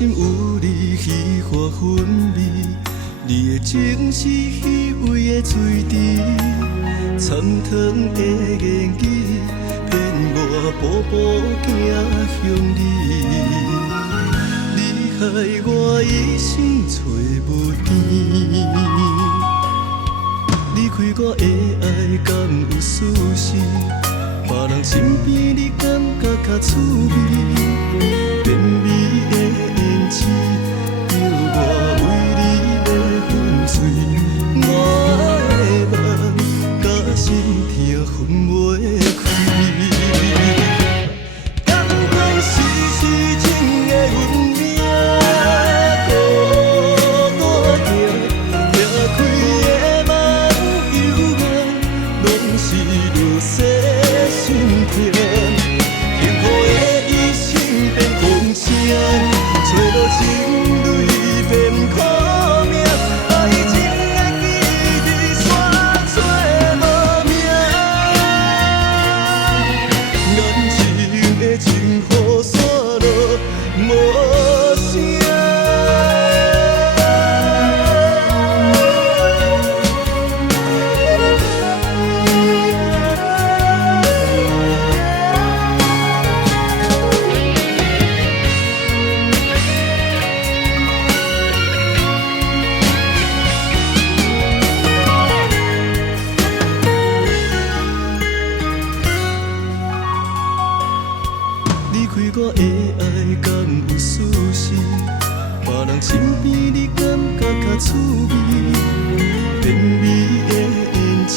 心有你虚华芬美，你的情是虚伪的水池，参汤的言语骗我步步行向你。你害我一生找不甜，离开我的爱敢有事实？别人身边你感觉较趣味，甜蜜的言辞，叫我为你要粉碎。我的梦甲心痛分袂开，感觉是真的运命，孤单行，拆开的梦犹原，拢是落雪。心痛，幸福的一生变风声，找到情泪变苦命，爱情的记忆煞找无名，感情的情雨散落无声。离开我的爱敢有事实？别人身边你感觉较趣味，甜蜜的言辞，